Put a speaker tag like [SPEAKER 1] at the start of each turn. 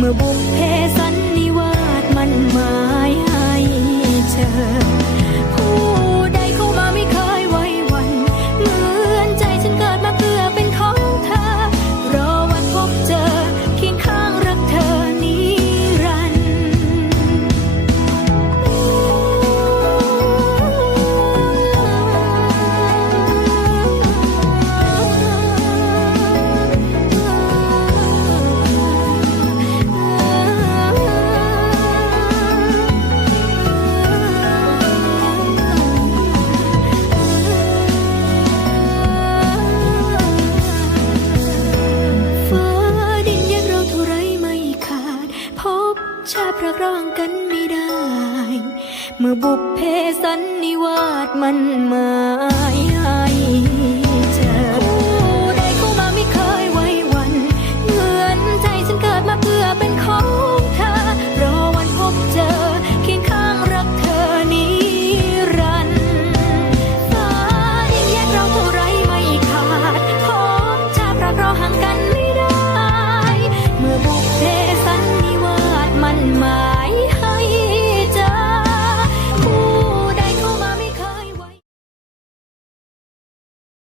[SPEAKER 1] เมื่อบุกเพาพระร่างกันไม่ได้ เมื่อบุพเพสันนิวาสมันมา